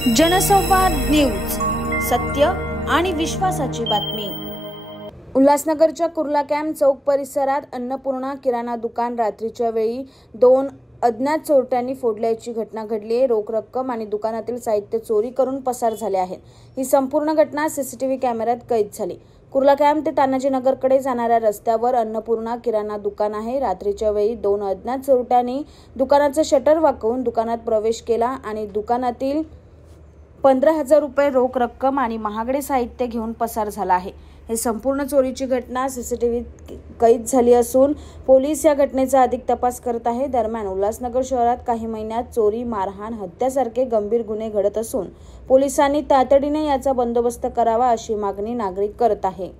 जनसंवाद न्यूज, सत्य आणि विश्वासाची बातमी। उल्हासनगरच्या कुर्ला कॅम्प चौक परिसरात अन्नपूर्णा किराणा दुकान रात्रीच्या वेळी 2 अज्ञात चोरट्यांनी फोडल्याची घटना घडली आहे। रोख रक्कम आणि दुकानातील साहित्य चोरी करून पसार झाले आहेत। ही संपूर्ण घटना सीसीटीव्ही कॅमेऱ्यात कैद झाली। कुर्ला कॅम्प ते तानाजीनगरकडे जाणाऱ्या रस्त्यावर अन्नपूर्णा किराणा दुकान आहे। रात्रीच्या वेळी 2 अज्ञात चोरट्यांनी दुकानाचं शटर वाकवून दुकानात प्रवेश केला आणि दुकानातील 15,000 रुपये रोख रक्कम आणि महागडे साहित्य घेऊन पसार झाला आहे। हे संपूर्ण चोरीची घटना सीसीटीव्हीत कैद झाली असून पोलीस या घटनेचा अधिक तपास करत आहे। दरम्यान उल्हासनगर शहरात काही महिन्यात चोरी, मारहाण, हत्यासारखे गंभीर गुन्हे घडत असून पोलिसांनी तातडीने याचा बंदोबस्त करावा अशी मागणी नागरिक करत आहे।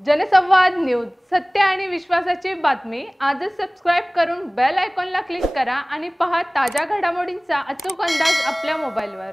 जनसंवाद न्यूज, सत्य आणि विश्वासाची बातमी। आजच सबस्क्राइब करून बेल आयकॉनला क्लिक करा आणि पहा ताज्या घडामोडींचा अचूक अंदाज आपल्या मोबाईलवर।